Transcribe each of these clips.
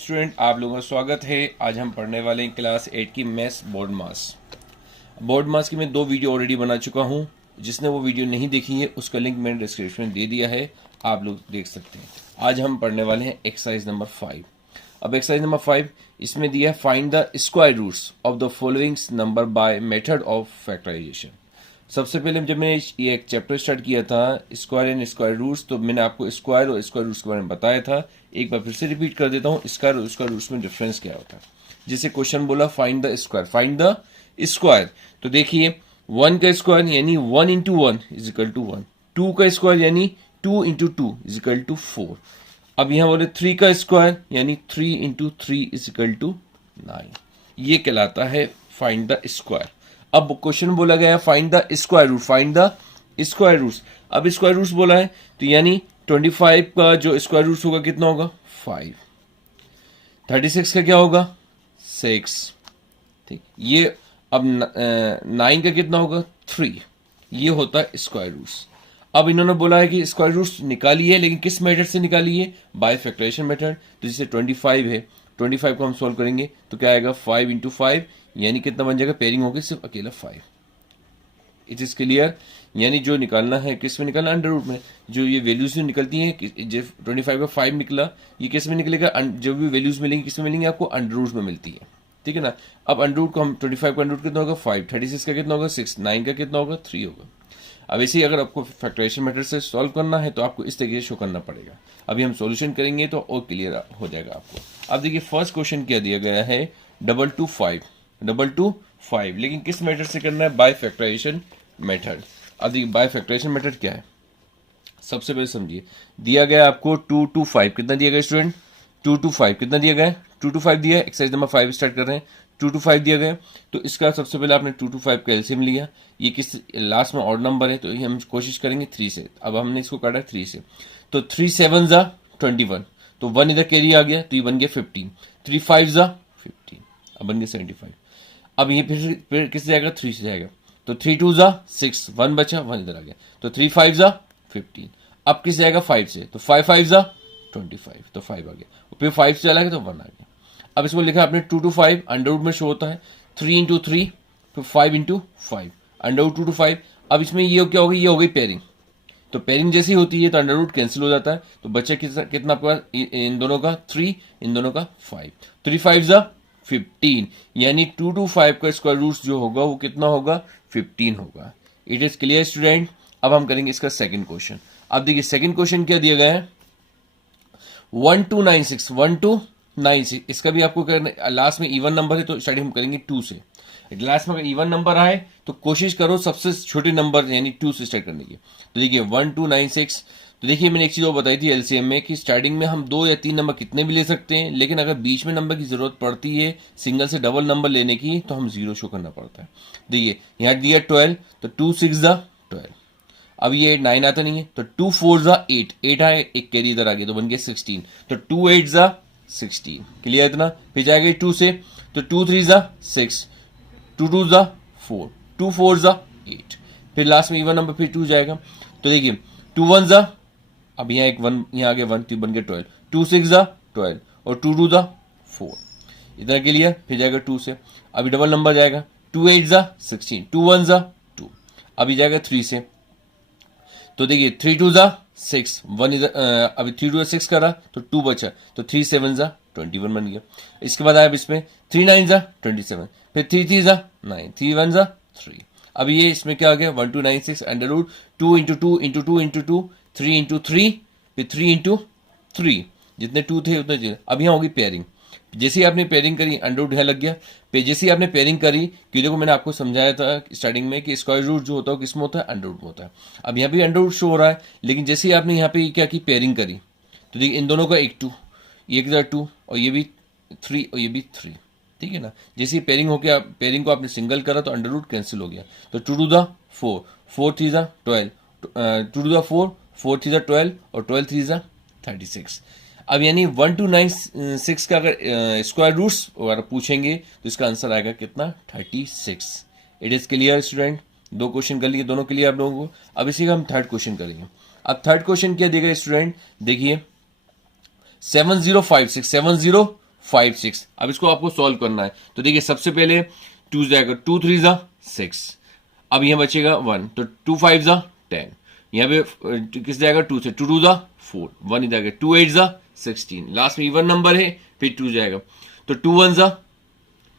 Student, आप लोगों का स्वागत है। आज हम पढ़ने वाले हैं क्लास 8 की मैथ्स बोर्ड मास। बोर्ड मास की मैं 2 वीडियो ऑलरेडी बना चुका हूं। जिसने वो वीडियो नहीं देखी है उसका लिंक मैंने डिस्क्रिप्शन में दे दिया है, आप लोग देख सकते हैं। आज हम पढ़ने वाले हैं एक्सरसाइज नंबर 5। अब एक्सरसाइज नंबर 5 इसमें दिया है find the square roots of the following number by method of factorization. सबसे पहले जब मैंने ये एक चैप्टर स्टार्ट किया था स्क्वायर एंड स्क्वायर रूट्स, तो मैंने आपको स्क्वायर और स्क्वायर रूट्स के बारे में बताया था। एक बार फिर से रिपीट कर देता हूँ, स्क्वायर और स्क्वायर रूट्स में डिफरेंस क्या होता है। जैसे क्वेश्चन बोला find the square, find the square, तो देखिए 1 का स्क्वायर यानी 1 इंटू 1 इज इक्वल टू 1, 2 का स्क्वायर यानी 2 इंटू 2 इज इक्वल टू 4। अब यहां बोले 3 का स्क्वायर यानी 3 इंटू 3 इज इक्वल टू 9। ये कहलाता है फाइंड द स्क्वायर। अब क्वेश्चन बोला गया find the square root, find the square roots. अब स्क्वायर रूट्स बोला है तो यानी 25 का जो स्क्वायर रूट्स होगा कितना होगा 5, 36 का क्या होगा 6, ठीक। ये अब 9 का कितना होगा 3। ये होता है स्क्वायर रूट्स। अब इन्होंने बोला है कि स्क्वायर रूट्स निकालिए, लेकिन किस मेथड से निकालिए, बाय फैक्टराइजेशन मेथड। तो जैसे 25 है, 25 को हम सोल्व करेंगे तो क्या आएगा 5 इंटू 5 यानी कितना बन जाएगा, पेयरिंग होगी सिर्फ अकेला 5। It is clear. यानी जो निकालना है किस में निकालना, अंडर रूट में। जो ये वैल्यूज जो निकलती हैं, जो 25 का 5 निकला, ये किस में निकलेगा, जो भी वैल्यूज मिलेंगी किस में मिलेंगी आपको, अंडर रूट में मिलती है, ठीक है ना। अब अंडर रूट को हम 25 का अंडर रूट कितना होगा 5, 36 का कितना होगा 6, 9 का कितना होगा 3 होगा। अब ऐसे ही अगर आपको फैक्टराइजेशन मेथड से सॉल्व करना है तो आपको इस तरीके से शो करना पड़ेगा। अभी हम सॉल्यूशन करेंगे तो और क्लियर हो जाएगा आपको। अब देखिए फर्स्ट क्वेश्चन क्या दिया गया है, 225, लेकिन किस मेथड से करना है, बाय फैक्टराइजेशन मेथड। अब देखिए बाय फैक्टराइजेशन मेथड क्या है, सबसे पहले समझिए। दिया गया आपको 225, कितना दिया गया स्टूडेंट 225, कितना दिया गया 225 दिया है। एक्सरसाइज नंबर 5 स्टार्ट कर रहे हैं, 225 दिया गया। तो इसका सबसे पहले आपने 225 का एलसीएम लिया। ये किस लास्ट में ऑड नंबर है तो ये हम कोशिश करेंगे 3 से। अब हमने इसको काटा 3 से, तो 3 7 जा 21, तो 1 इधर कैरी आ गया तो ये बन गया 15, 3 5 जा 15, अब बन गया 75। अब ये फिर किस जाएगा 3 से जाएगा, तो 3 2 जा 6, 1 बचा 1 इधर आ गया, तो 3 5 जा 15। अब किस जाएगा 5 से, तो 5 5 जा 25, तो 5 आ गया। फिर 5 से चला गया तो 1 आ गया। अब इसको लिखा आपने 2 to 5, अंडर रूट में शो होता है 3 इंटू 3, फिर 5 इंटू 5, अंडर रूट 2 to 5। अब इसमें ये क्या होगी, ये हो गई पेयरिंग। तो पेयरिंग जैसी होती है तो अंडर रूट कैंसिल हो जाता है, तो बच्चा कितना आपके पास, इन दोनों का 3, इन दोनों का 5, 3 5 जा 15, यानी 2 to 5 का स्क्वायर रूट जो होगा वो कितना होगा 15 होगा। It is clear student. अब हम करेंगे इसका सेकंड क्वेश्चन। अब देखिए सेकंड क्वेश्चन क्या दिया गया है, 1296, इसका भी आपको करना, लास्ट में इवन नंबर है तो स्टार्टिंग हम करेंगे 2 से। लास्ट में अगर इवन नंबर आए तो कोशिश करो सबसे छोटे नंबर यानी 2 से स्टार्ट करने की। तो देखिए 1296, तो देखिए मैंने एक चीज और बताई थी एलसीएम में कि स्टार्टिंग में हम 2 या 3 नंबर कितने भी ले सकते हैं, लेकिन अगर बीच में नंबर की जरूरत पड़ती है सिंगल से डबल नंबर लेने की तो हम 0 शो करना पड़ता है। देखिए यहाँ दिया 12, तो 2 6 जा 12। अब ये 9 आता नहीं है तो 2 4 जा 8, 8 आए, एक कैरी इधर आ गया तो बन गया 16, तो 2 8 जा 16। क्लियर इतना। फिर जाएगा 2 से, तो 2 3 जा 6, 2 2 जा 4, 2 4 जा 8, फिर लास्ट में इवन नंबर फिर 2 जाएगा। तो देखिए 2 1 जा, अब यहाँ एक 1 यहाँ आ गया 1, तो बन गया 12, 2 6 जा 12 और 2 2 जा 4, इधर के लिए। फिर जाएगा 2 से, अभी डबल नंबर जाएगा 2 8 जा 16, 2 1 जा 2, अभी जाएगा 3 से, तो देखिए 3 2 जा 6, 1 इधर, अभी 3 2 6 करा तो 2 बचा, तो 3 7 जा 21 बन गया। इसके बाद आया इसमें 3 9 जा 27, फिर 3 3 जा 9, 3 1 जा 3। अब ये इसमें क्या आ गया 1296 under root 2 into 2 into 2 into 2, 3 into 3, फिर 3 इंटू 3, जितने 2 थे उतने। अब यहाँ होगी पेयरिंग। जैसे ही आपने पेयरिंग करी अंडर रूट है लग गया। फिर जैसे ही आपने पेयरिंग करी, कि देखो मैंने आपको समझाया था स्टार्टिंग में कि स्क्वायर रूट जो होता है किसमें होता है, अंडर रूट में होता है। अब यहाँ भी अंडर रूट शो हो रहा है, लेकिन जैसे ही आपने यहाँ पे क्या की पेयरिंग करी, तो देखिए इन दोनों का एक 2, एक इधर 2 और ये भी 3 और ये भी 3, ठीक है ना। जैसे ही पेयरिंग हो गया, पेयरिंग को आपने सिंगल करा तो अंडर रूट कैंसिल हो गया, तो 2 2 जा 4, 4 3 जा 12, 2 2 जा 4, 4 3 जा 12 और 12 3 जा 36। अब यानी 1296 का अगर स्क्वायर रूट्स अगर पूछेंगे तो इसका आंसर आएगा कितना 36। It is clear student. 2 question कर लिए, दोनों के लिए आप लोगों को। अब इसी का हम थर्ड क्वेश्चन करेंगे। अब थर्ड क्वेश्चन क्या देगा स्टूडेंट, देखिए 7056 5 6। अब इसको आपको सॉल्व करना है। तो देखिए सबसे पहले 2 जाएगा, 2 3 जा 6, अब यहां बचेगा 1, तो 2 5 जा 10, यहाँ पे किस जाएगा 2 से, 2 2 जा 4, 1 इधर गया, 2 8 जा 16, लास्ट में इवन नंबर है फिर 2 जाएगा, तो 2 1 जा,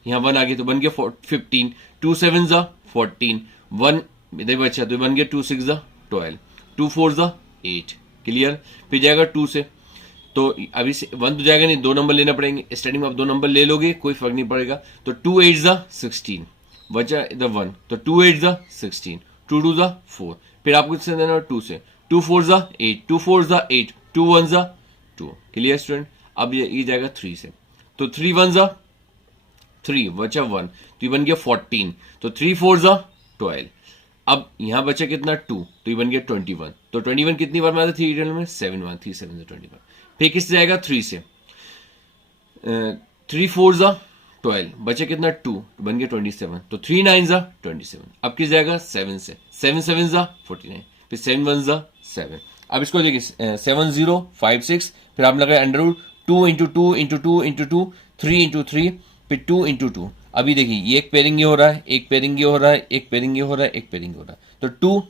यहाँ 1 आ गया तो बन गया 15, 2 7 जा 14, 1 इधर बचा तो बन गया 2 6 जा 12, 2 4 जा 8, क्लियर। फिर जाएगा 2 से, तो अभी से 1 तो जाएगा नहीं, 2 नंबर लेना पड़ेंगे, स्टार्टिंग में आप 2 नंबर ले लोगे कोई फर्क नहीं पड़ेगा, तो 2 8 जा 16, बचा इधर 1, तो 2 8 जा 16, 2 2 जा 4, फिर आपको इससे देना 2 से, 2 4 जा 8, 2 4 जा 8, 2 1 जा 2, क्लियर स्टूडेंट। अब ये जाएगा 3 से, तो 3 1 जा 3, बचा 1, तो ये बन गया 14, तो 3 4 जा 12, अब यहां बचा कितना 2, तो ये बन गया 21, तो 21 कितनी बार में आता 3 में 7 1 3 7 21, फिर किससे जाएगा 3 से, 3 4 जा 12, बचे कितना 2, तो बन गया 27, तो 3 9 जा 27, अब किस जाएगा 7 से, 7 7 जा 49, फिर 7 1 जा 7। अब इसको देखिए 7 0 5 6, फिर आप लगाए under root 2 into 2 into 2 into 2, 3 into 3, फिर 2 इंटू 2। अभी देखिए ये एक पेयरिंग ये हो रहा है, एक पेयरिंग ये हो रहा है, एक पेयरिंग ये हो रहा है, एक पेयरिंग हो रहा है, तो 2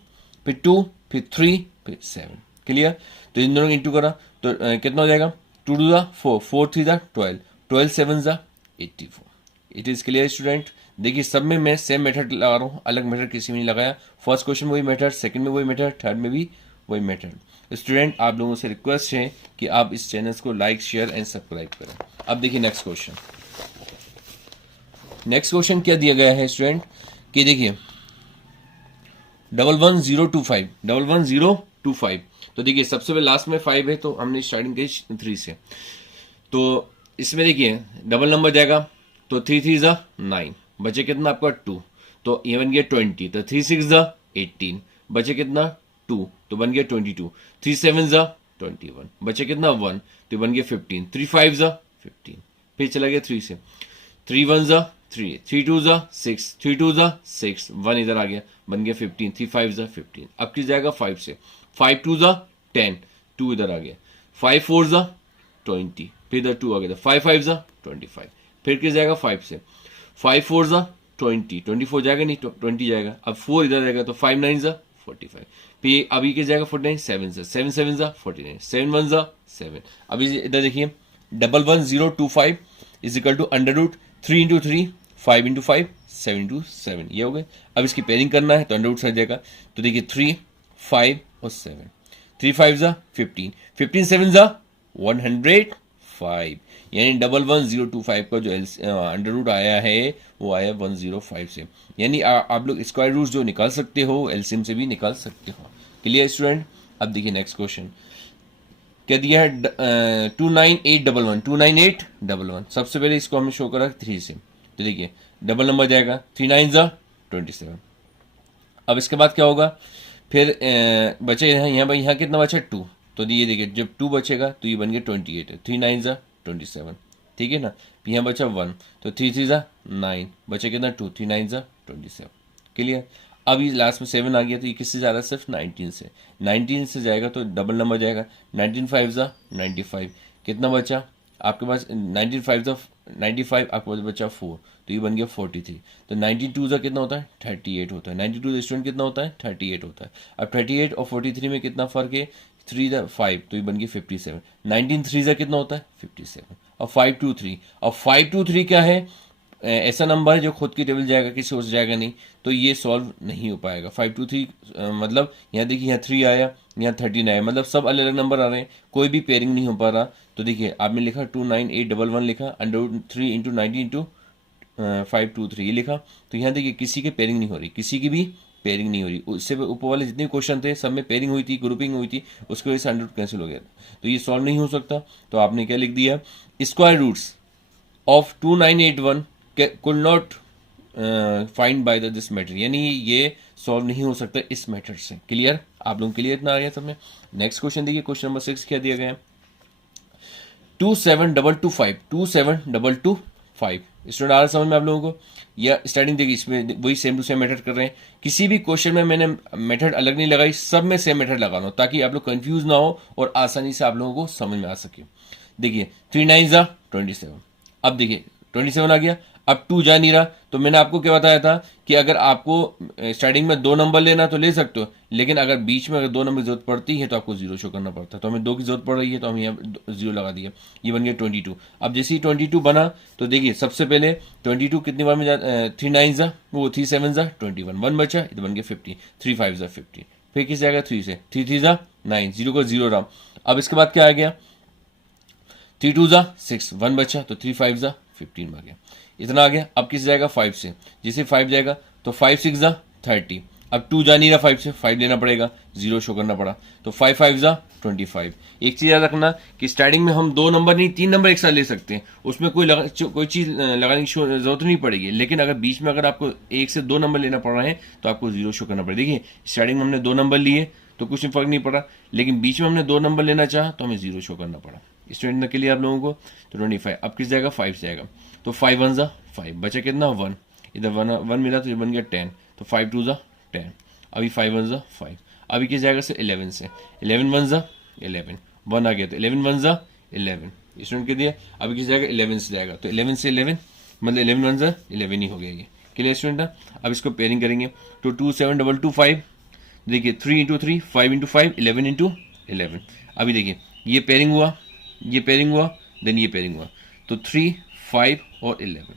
फिर 2 फिर 3 फिर 7, क्लियर। तो इन दोनों को इंटू करा तो कितना हो जाएगा, 2 2 जा 4, 4 3 जा 12, 12 7 जा 84। It is clear student. देखिए सब में मैं सेम मेथड लगा रहा हूँ, अलग मेथड किसी में नहीं लगाया। फर्स्ट क्वेश्चन में वही मेथड, सेकंड में वही मेथड, थर्ड में भी वही मेथड। स्टूडेंट आप लोगों से रिक्वेस्ट है कि आप इस चैनल को लाइक शेयर एंड सब्सक्राइब करें। अब देखिए नेक्स्ट क्वेश्चन, नेक्स्ट क्वेश्चन क्या दिया गया है स्टूडेंट कि देखिए 11025, 11025, तो देखिए सबसे पहले लास्ट में 5 है तो हमने स्टार्टिंग की 3 से, तो इसमें देखिए डबल नंबर जाएगा तो 3 3 जा 9, बचे कितना आपका 2, तो ये बन गया 20, तो 3 6 जा 18, बचे कितना 2, तो बन गया 22, 3 7 जा 21, बचे कितना 1, तो बन गया 15, 3 5 जा 15, फिर चला गया 3 से, 3 1 जा 3, 3 2 जा 6, 3 2 जा 6, 1 इधर आ गया बन गया 15, 3 5 जा 15, अब किस जाएगा 5 से, 5 2 जा 10, 2 इधर आ गया, 5 4 जा 20, फिर इधर 2 आ गया, 5 5 जा 25, फिर किस जाएगा 5 से, 5 4 जा 20, 24 जाएगा नहीं 20 जाएगा, अब 4 इधर जाएगा तो 5 9 जा 45, फिर अभी किस जाएगा 49, 7 से, 7 7 जा 49, 7 1 जा 7। अभी इधर देखिए 11025 is equal to under root 3 into 3 5 into 5 7 into 7, ये हो गए। अब इसकी पेयरिंग करना है तो अंडर रूट सर जाएगा, तो देखिए 3 5 और 7, 3 5 जा 15, 15 7 जा 105, यानी 11025 का जो अंडर रूट आया है वो आया 105 से, यानी आप लोग स्क्वायर रूट जो निकाल सकते हो एलसीएम से भी निकाल सकते हो। Clear student. अब देखिए नेक्स्ट क्वेश्चन क्या दिया है, 29811, 29811, सबसे पहले इसको हमें शो करा 3 से, तो देखिए डबल नंबर जाएगा 3 9 जा 27। अब इसके बाद क्या होगा, फिर बचे यहाँ कितना बचा 2, तो ये देखिए जब 2 बचेगा तो ये बन गया 28 है, 3 9 जा 27, ठीक है ना। यहाँ बचा 1, तो 3 3 जा 9, बचे कितना 2, 3 9 जा 27, क्लियर। अब ये लास्ट में 7 आ गया तो ये किससे जा रहा है, सिर्फ 19 से, 19 से जाएगा तो डबल नंबर जाएगा 19 5 जा 95, कितना बचा आपके पास 19 5 जा 95, आपके पास बचा 4, तो ये बन गया 43, तो 92 जा कितना होता है 38 होता है, 92 स्टूडेंट कितना होता है 38 होता है। अब 38 और 43 में कितना फर्क है 3 5, तो ये बन गया 57, 19 3 जा कितना होता है 57, और 5 2 3, और 5 2 3 क्या है, ऐसा नंबर है जो खुद की टेबल जाएगा किसी और से जाएगा नहीं, तो ये सॉल्व नहीं हो पाएगा। 5 2 3 मतलब यहाँ देखिए यहाँ 3 आया, यहाँ 13 आया, मतलब सब अलग अलग नंबर आ रहे हैं, कोई भी पेयरिंग नहीं हो पा रहा। तो देखिए आपने लिखा 29811 लिखा, अंडर रूट 3 इंटू 90 इंटू 523 ये लिखा, तो यहाँ देखिए किसी की पेयरिंग नहीं हो रही, किसी की भी पेयरिंग नहीं हो रही। उससे ऊपर वाले जितने क्वेश्चन थे सब में पेयरिंग हुई थी, ग्रुपिंग हुई थी, उसकी वजह से अंडर रूट कैंसिल हो गया, तो ये सॉल्व नहीं हो सकता। तो आपने क्या लिख दिया, square roots of 2981 could not find by this method, यानी ये सॉल्व नहीं हो सकता इस मेथड से। क्लियर, आप लोग क्लियर इतना आ गया सब में। नेक्स्ट क्वेश्चन देखिए, क्वेश्चन नंबर 6 क्या दिया गया है, 27225, 27225 स्टूडेंट आ रहा समझ में आप लोगों को, या स्टार्टिंग देखिए इसमें वही सेम टू सेम मेथड कर रहे हैं। किसी भी क्वेश्चन में मैंने मेथड अलग नहीं लगाई, सब में सेम मेथड लगा रहा हूं ताकि आप लोग कंफ्यूज ना हो और आसानी से आप लोगों को समझ में आ सके। देखिए 3 9 जा 27, अब देखिए 27 आ गया। अब 2 जा नहीं रहा, तो मैंने आपको क्या बताया था कि अगर आपको स्टार्टिंग में 2 नंबर लेना तो ले सकते हो, लेकिन अगर बीच में अगर 2 नंबर की जरूरत पड़ती है तो आपको 0 शो करना पड़ता है। तो हमें 2 की जरूरत पड़ रही है तो हम यहाँ 0 लगा दिया, ये बन गया 22। अब जैसे ही 22 बना तो देखिए सबसे पहले 22 कितनी बार में 3 9 जा, वो 3 7 जा 21, 1 बचा, इधर बन गया 50, 3 5 जा 50, फिर किस जाएगा 3 से, 3 3 जा 9, 0 का 0 रहा। अब इसके बाद क्या आ गया, 3 2 जा 6, 1 बचा, तो 3 5 जा 15 आ गया, इतना आ गया। अब किस जाएगा 5 से, जैसे 5 जाएगा तो 5 6 जा 30। अब 2 जा नहीं रहा 5 से, 5 लेना पड़ेगा, 0 शो करना पड़ा, तो 5 5 जा 25। एक चीज याद रखना कि स्टार्टिंग में हम 2 नंबर नहीं 3 नंबर एक साथ ले सकते हैं, उसमें कोई चीज लगाने की जरूरत नहीं पड़ेगी। लेकिन अगर बीच में अगर आपको 1 से 2 नंबर लेना पड़ रहा है तो आपको 0 शो करना पड़ेगा। देखिए स्टार्टिंग में हमने 2 नंबर लिए तो कुछ फर्क नहीं पड़ा, लेकिन बीच में हमने 2 नंबर लेना चाहा तो हमें 0 शो करना पड़ा। स्टूडेंट के लिए आप लोगों को तो 25। अब किस जाएगा 5 जाएगा, तो 5 1 जा 5, बचा कितना 1, इधर 1 मिला तो ये बन गया 10, तो 5 2 जा 10, अभी 5 1 जा 5। अभी किस जाएगा से 11 से, 11 1 जा 11, 1 आ गया तो 11 1 जा 11, स्टूडेंट के लिए अभी किस जाएगा 11 से जाएगा, तो 11 से 11 मतलब 11 1 जा 11 ही हो गया ये। Clear student. अब इसको पेयरिंग करेंगे तो 2 7 2 2 5, देखिए 3 इंटू 3 5 इंटू 5 11 इंटू 11। अभी देखिए ये पेयरिंग हुआ, ये पेयरिंग हुआ, देन ये पेयरिंग हुआ, तो 3 5 और 11,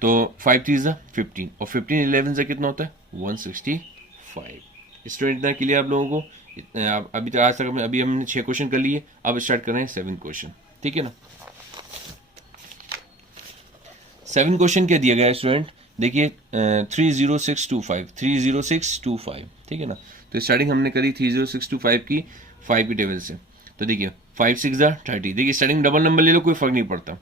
तो 5 3 जा 15 और 15 11 से कितना होता है 165। स्टूडेंट इतना क्लियर आप लोगों को। अभी तक आज तक अभी हमने 6 क्वेश्चन कर लिए, अब स्टार्ट कर रहे हैं 7 क्वेश्चन, ठीक है ना। 7 क्वेश्चन क्या दिया गया है स्टूडेंट, देखिए 30625 30625, ठीक है ना। तो स्टार्टिंग हमने करी 30625 की 5 की टेबल से, तो देखिए 5 6 जा 30, देखिए स्टार्टिंग डबल नंबर ले लो कोई फर्क नहीं पड़ता,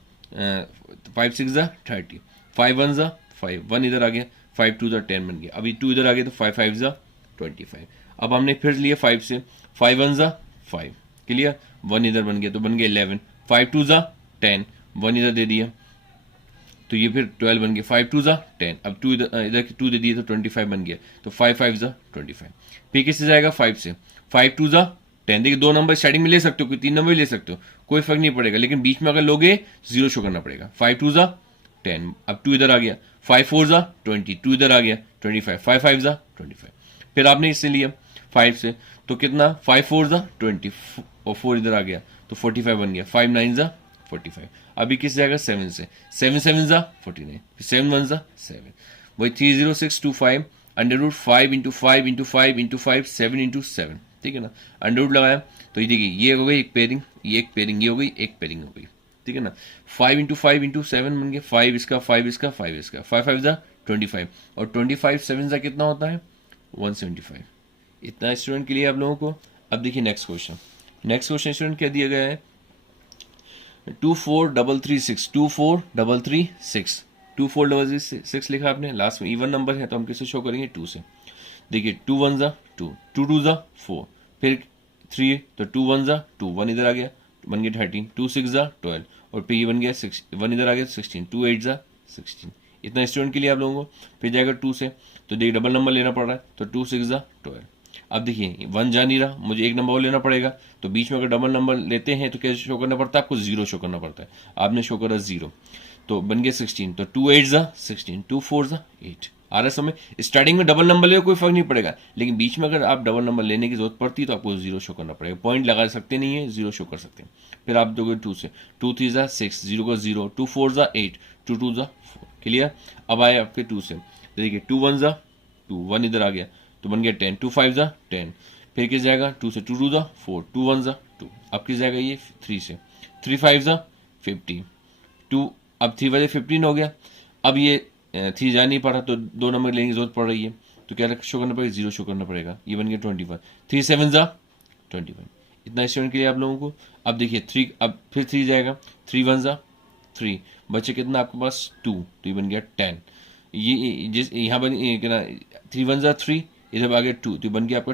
5 6 जा 30, 5 1 जा 5, 1 इधर आ गया, 5 2 जा 10 बन गया, अभी 2 इधर आ गया तो 5 5 जा 25। अब हमने फिर लिया 5 से, 5 1 जा 5, क्लियर, 1 इधर बन गया तो बन गया 11, 5 2 जा 10, 1 इधर दे दिया तो ये फिर 12 बन गया, 5 2 जा 10, अब 2 इधर 2 दे दिए तो 25 बन गया, तो 5 5 जा 25। फिर किससे जाएगा 5 से, 5 2 जा 10, देखिए 2 नंबर स्टार्टिंग में ले सकते हो, कोई 3 नंबर ले सकते हो, कोई फर्क नहीं पड़ेगा, लेकिन बीच में अगर लोगे 0 शो करना पड़ेगा। 5 2 जा 10, अब 2 इधर आ गया, 5 4 जा 20, 2 इधर आ गया 25, 5 5 जा 25। फिर आपने इससे लिया 5 से, तो कितना 5 4 जा 20 और 4 इधर आ गया तो 45 बन गया, 5 9 जा 45। अभी किस जाएगा 7 से, 7 7 जा 49, 7 1 जा 7, वही 30625 under root 5 into 5 into 5 into 5 7 into 7, ठीक है ना। अंडर रूट लगाया तो ये देखिए ये हो गई एक पेयरिंग, ये एक पेयरिंग, ये हो गई एक पेयरिंग हो गई, ठीक है ना। 5 इंटू 5 इंटू 7 बन गया, 5 इसका 5 इसका 5 इसका, 5 5 जा 25 और 25 7 जा कितना होता है 175। इतना स्टूडेंट के लिए आप लोगों को। अब देखिए next question, next question student क्या दिया गया है 24336 24336 24336 लिखा आपने, लास्ट में इवन नंबर है तो हम किससे शो करेंगे 2 से। देखिए 2 1 जा 2, 2 2 जा 4, फिर 3 तो 2 1 जा 2, 1 इधर आ गया बन गया 13, 2 6 जा 12 और फिर ये बन गया 6, 1 इधर आ गया 16, 2 8 जा 16। इतना स्टूडेंट के लिए आप लोगों को। फिर जाएगा 2 से, तो देखिए डबल नंबर लेना पड़ रहा है तो 2 6 जा 12। अब देखिए 1 जा नहीं रहा, मुझे एक नंबर और लेना पड़ेगा, तो बीच में अगर डबल नंबर लेते हैं तो कैसे शो करना पड़ता है आपको 0 शो करना पड़ता है, आपने शो करा 0 तो बन गया 16, तो 2 8 जा 16, 2 4 जा 8। आ रहा समय स्टार्टिंग में डबल नंबर ले कोई फर्क नहीं पड़ेगा, लेकिन बीच में अगर आप डबल नंबर लेने की जरूरत पड़ती है तो आपको 0 शो करना पड़ेगा, पॉइंट लगा सकते नहीं है 0 शो कर सकते हैं। फिर आप दोगे 2 से, 2 3 जा 6, 0 का 0, 2 4 जा 8, 2 2 जा 4, क्लियर। अब आए आपके 2 से, देखिए 2 1 जा 2, 1 इधर आ गया तो बन गया 10, 2 5 जा 10, फिर किस जाएगा 2 से, 2 2 जा 4, 2 1 जा 2, अब किस जाएगा ये 3 से, 3 5 जा 50, 2 अब 3 बजे 15 हो गया। अब ये 3 जा नहीं पा रहा तो 2 नंबर लेने की जरूरत पड़ रही है, तो क्या शो करना पड़ेगा 0 शो करना पड़ेगा, ये बन गया 21, 3 7 जा 21। इतना स्टूडेंट के लिए आप लोगों को। अब देखिए 3, अब फिर 3 जाएगा, 3 1 जा 3, बचे कितना आपके पास 2, तो ये बन गया 10, ये जिस यहाँ बन क्या 3 1 जा 3, इधर आ गया 2 तो बन गया आपका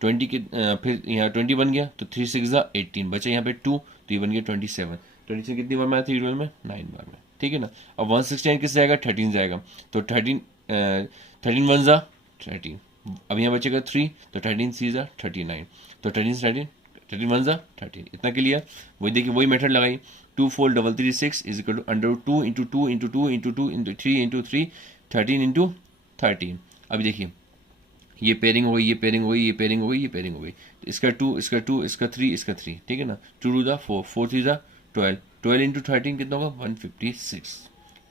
20 के फिर यहाँ 20 बन गया तो 3 6 जा 18, बचे यहाँ पे 2 तो ये बन गया 27, 27 कितनी बार में आया 3 में 9 बार में, ठीक है ना। अब 169 किस जाएगा 13 जाएगा, तो 13 1 जा 13, अब यहाँ बचेगा 3 तो 13 3 जा 39, तो 13 13 13 1 13, इतना क्लियर। वही देखिए वही मेथड लगाई, 2 4 3 3 6 is equal to under 2 into 2 into 2 into 2 into 3 into 3 13 into 13। अभी देखिए ये पेयरिंग हो गई, ये पेयरिंग हो गई, ये पेयरिंग हो गई, ये पेयरिंग हो गई। तो इसका 2, इसका 2, इसका 3, इसका 3, ठीक है ना। 2 टू द 4, 4 3 द 12, 12 इंटू 13 कितना होगा 156।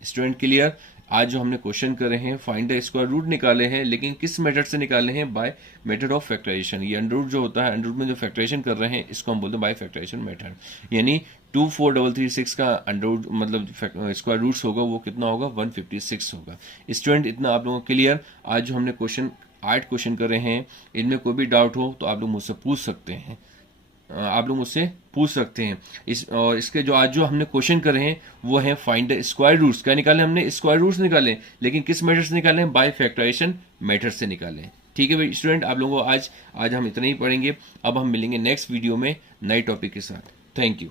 Student clear. आज जो हमने क्वेश्चन करे हैं फाइंड द स्क्वायर रूट निकाले हैं, लेकिन किस मेथड से निकाले हैं, बाय मेथड ऑफ फैक्टराइजेशन। ये अंडर रूट जो होता है, अंडर रूट में जो फैक्टराइजेशन कर रहे हैं इसको हम बोलते हैं बाय फैक्टराइजेशन मेथड। यानी 2 4 3 3 6 का अंडर रूट मतलब स्क्वायर रूट्स होगा वो कितना होगा 156 होगा। स्टूडेंट इतना आप लोगों को क्लियर। आज जो हमने क्वेश्चन 8 क्वेश्चन करे हैं, इनमें कोई भी डाउट हो तो आप लोग मुझसे पूछ सकते हैं, आप लोग मुझसे पूछ सकते हैं। और इसके जो आज जो हमने क्वेश्चन करे हैं वो है फाइंड द स्क्वायर रूट्स। क्या निकाले हमने, स्क्वायर रूट्स निकाले, लेकिन किस मेथड से निकाले हैं, बाय फैक्टराइजेशन मेथड से निकाले हैं। ठीक है भाई स्टूडेंट, आप लोगों को आज हम इतना ही पढ़ेंगे। अब हम मिलेंगे नेक्स्ट वीडियो में नए टॉपिक के साथ। Thank you.